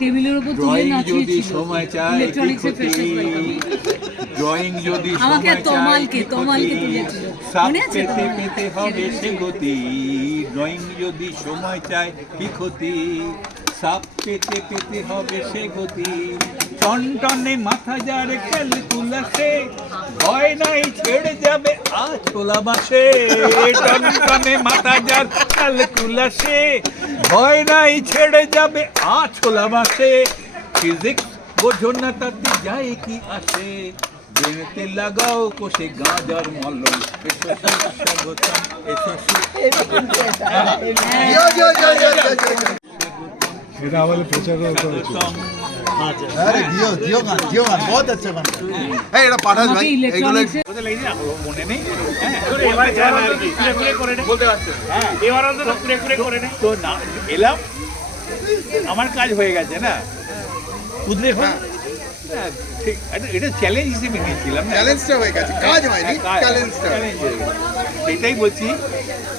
টেবিলের উপর তুলে নাচিয়ে যদি সময় চায় ওয়েলকাম ড্রয়িং যদি আমাকে সময় চায় তমালকে, তমালকে? তুলেছিল। সাপ মনে আছে পেতে? পেতে হবে সে গতি ড্রয়িং যদি সময় চায় কি ক্ষতি সাপ পেতে পেতে হবে সে গতি টনটনে মাথা যার ক্যালকুলাসে ভয় নাই ছেড়ে যাবে আছোলা বাসে। টনটনে মাথা যার ক্যালকুলাসে ভয় নাই ছেড়ে যাবে আছোলা বাসে। ফিজিক্স বোঝো না তাতে যায় কি আসে বেনেতে লাগাও কোষে গাঁজার মলম। এটা আমাদের স্বাগতম। আরে জিও জিও গান জিও গান বহুত আচ্ছা গান। এই এটা পাঠাস ভাই এইগুলো ইলেকট্রনিক্সের কোথায় লেগেছে না? ও মনে নেই। হ্যাঁ নে বলতে পারছ হ্যাঁ। এবার অন্তত ঘুরে করে নে তো না এলাম। আমার কাজ হয়ে গেছে না। কুদরে ফোন হ্যাঁ, ঠিক এটা- চ্যালেঞ্জ হিসেবে নিয়েছিলাম না? চ্যালেঞ্জটা হয়ে গেছে কাজ হয়নি হ্যাঁ, চ্যালেঞ্জটা challenge হয়ে গেছে। সেটাই বলছি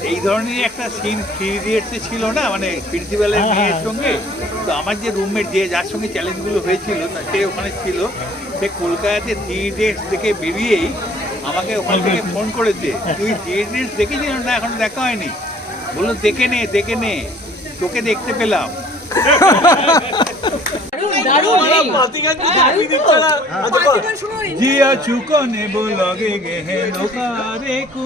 এই ধরনের একটা সিন থ্রি ইডিয়টসে ছিল না মানে প্রিন্সিপালের মেয়ের সঙ্গে। তো আমার যে রুমমেট যে যার সঙ্গে চ্যালেঞ্জগুলো হয়েছিল তা সে ওখানে ছিল। সে কলকাতাতে থ্রি ইডিয়টস থেকে বেরিয়েই আমাকে ওখান থেকে ফোন করেছে তুই থ্রি ইডিয়টস দেখেছিস না এখন দেখা হয়নি? বলল দেখে নে দেখে নে তোকে দেখতে পেলাম। এই। দারুণ। তো। জিয়া চুকনে বলগে গেহেন কারে কু।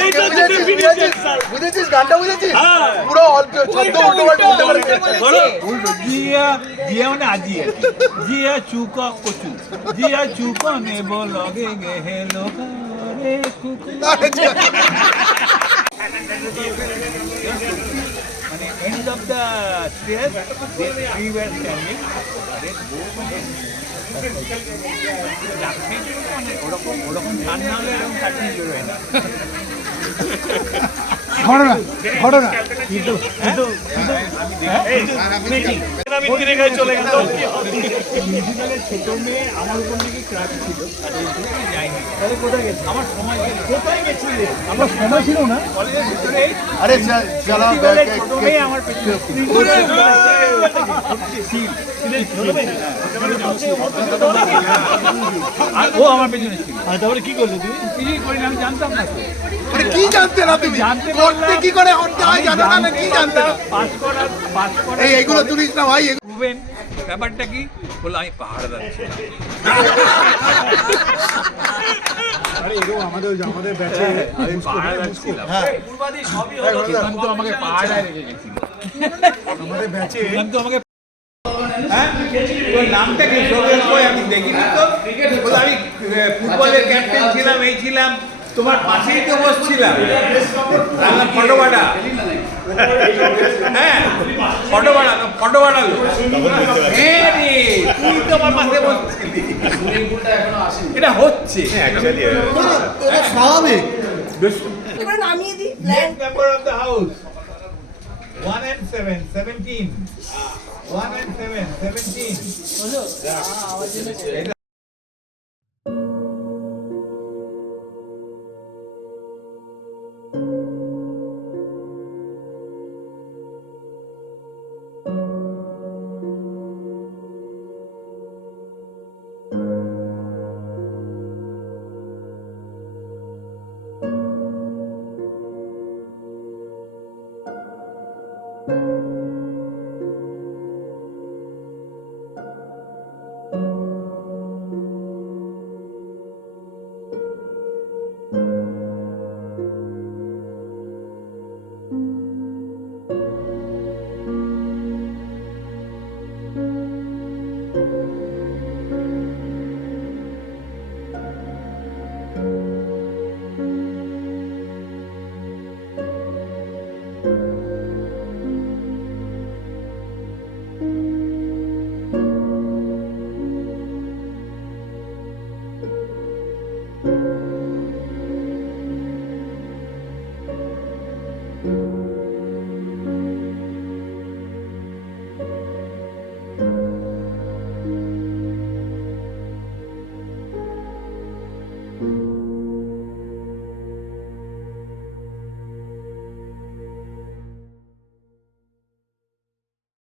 এইটা হচ্ছে definition, স্যার। বুঝেছিস গানটা বুঝেছিস? পুরো অল্প ছদ্ম উল্টো পাল্টা উল্টো পাল্টা জিয়া জিয়া মানে আজি জিয়া চুকা কচু। জিয়া চুকনে বলগে গেহেন কারে কুকু মানে end of the stage they three were standing ওরকম ওরকম না হলে এরকম চাটনি ঘটনা ঘটনা। ছোট মেয়ে আমার উপর নাকি ক্রাশ ছিল আর এই জন্য আমি যাইনি তাহলে কোথায় গেছে আমার সময় ছিল কোথায় গেছিলে আমার সময় ছিল না কলেজের ভিতরে আরে চল ছোট মেয়ে আমার ও আমার পেছনে ছিল তারপরে কি করলে তুমি কিছুই করি আমি জানতাম না মানে কি জানতে না তুমি জানতে কি করে হতে হয় জানো না না কি জানতে না পাস করার পাস করার এই এইগুলো তুলিস না ভাই ব্যাপারটা কি? বলল আমি পাহাড় যাচ্ছি। আমাদের আমাদের ব্যাচে আমি পাহাড় যাচ্ছিলাম। হ্যাঁ। সুকান্ত আমাকে পাহাড়ায় রেখে গেছিল। আমাদের ব্যাচে আমাকে হ্যাঁ? তোর নামটা কি? আমি দেখিনি তো। আমি ফুটবলের ক্যাপ্টেন ছিলাম এই ছিলাম। তোমার পাশেই তো বসছিলাম। নাম ফটো বাড়া হ্যাঁ ফটো বাড়া ফটো বাড়ালো হ্যাঁ তুই তো আমার পাশে বসছিলি। এটা হচ্ছে। এটা স্বাভাবিক। নামিয়ে দিই and and seven, seventeen.